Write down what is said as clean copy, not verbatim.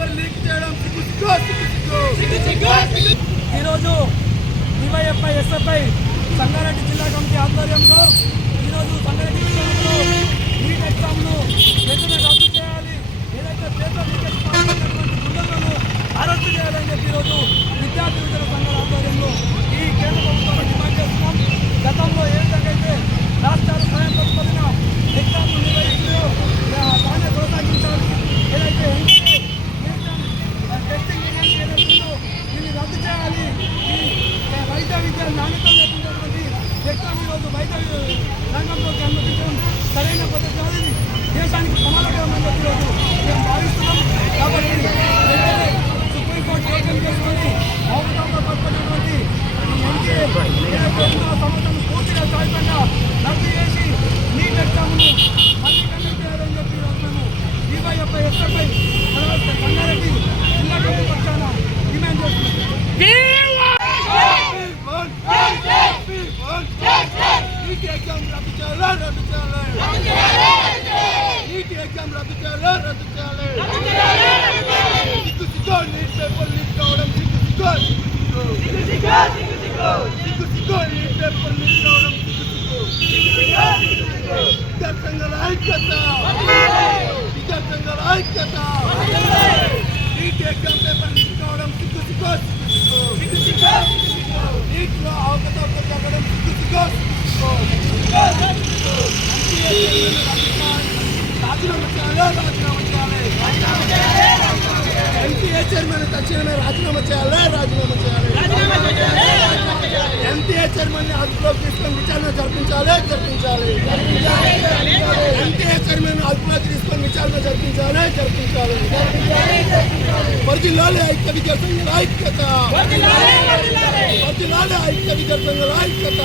Paper leak చేయడం ఈరోజు DYFI SFI Sangareddy జిల్లా కమిటీ ఆధ్వర్యంలో ఈరోజు సంగారెడ్డి జిల్లాలో నీట్ ఎగ్జామ్ను వెంటనే రద్దు చేయాలి, ఏదైతే పేపర్ లీకేజ్ పాల్గొన్నటువంటి గుండెలను అరెస్టు చేయాలని చెప్పి ఈరోజు విద్యార్థి విద్యుల సంఘాల ఆధ్వర్యంలో ఈ కేంద్ర ప్రభుత్వాన్ని డిమాండ్ చేస్తున్నాం. గతంలో ఏ విధంగా అయితే రాష్ట్రాలు స్వయం ప్రతిపదిన ఎగ్జామ్లు నిర్వహించారో దాన్ని కొనసాగించాలి, ఏదైతే టెస్టింగ్ ఏజెన్సీలో దీన్ని రద్దు చేయాలి. ఈ వైద్య విద్య నాణ్యత లేకున్నటువంటి వ్యక్తులను ఈరోజు వైద్య రంగంలోకి అనుమతించడం సరైన పద్ధతి కాదు. ఇది దేశానికి ప్రమాదకరమైన ఈరోజు మేము భావిస్తున్నాం. కాబట్టి వెంటనే సుప్రీంకోర్టు జోక్యం చేసుకొని అవకాశంలో పడుతున్నటువంటి సంవత్సరం పూర్తిగా సాయంత్రంగా రద్దు చేసి నీట్ ఎగ్జామ్ను మళ్ళీ కండక్ట్ చేయాలని చెప్పి మేము డివైఎఫ్ఐ ఎస్ఎఫ్ఐ సంగారెడ్డి జిల్లా కమిటీ పక్షాన డిమాండ్ చేస్తున్నాం. నీటి ఎగ్జామ్ రద్దు చేయాలి. సిగ్గు నీట్ పేపర్ లీక్ కావడం సిగ్గు నీట్ పేపర్ లీక్ కావడం విద్యార్థుల ఐక్యత నీట్ ఎగ్జామ్ పేపర్ లీక్ కావడం సిగ్గు నీటిలో అవకతవకలు జరగడం రాజీనామా చేయాలి. ఎన్టీఏ చైర్మన్ తక్షణమే రాజీనామా చేయాలి. ఎన్టీఏ చైర్మన్ అదుపులోకి తీసుకొని విచారణ జరిపించాలి. ఎన్టీఏ చైర్మన్ అదుపులోకి తీసుకొని విచారణ జరిపించాలి. వర్ధిల్లాలి ఐక్య విద్యా సంఘాల ఐక్యత. వర్ధిల్లాలి ఐక్య విద్యా సంఘాల ఐక్యత.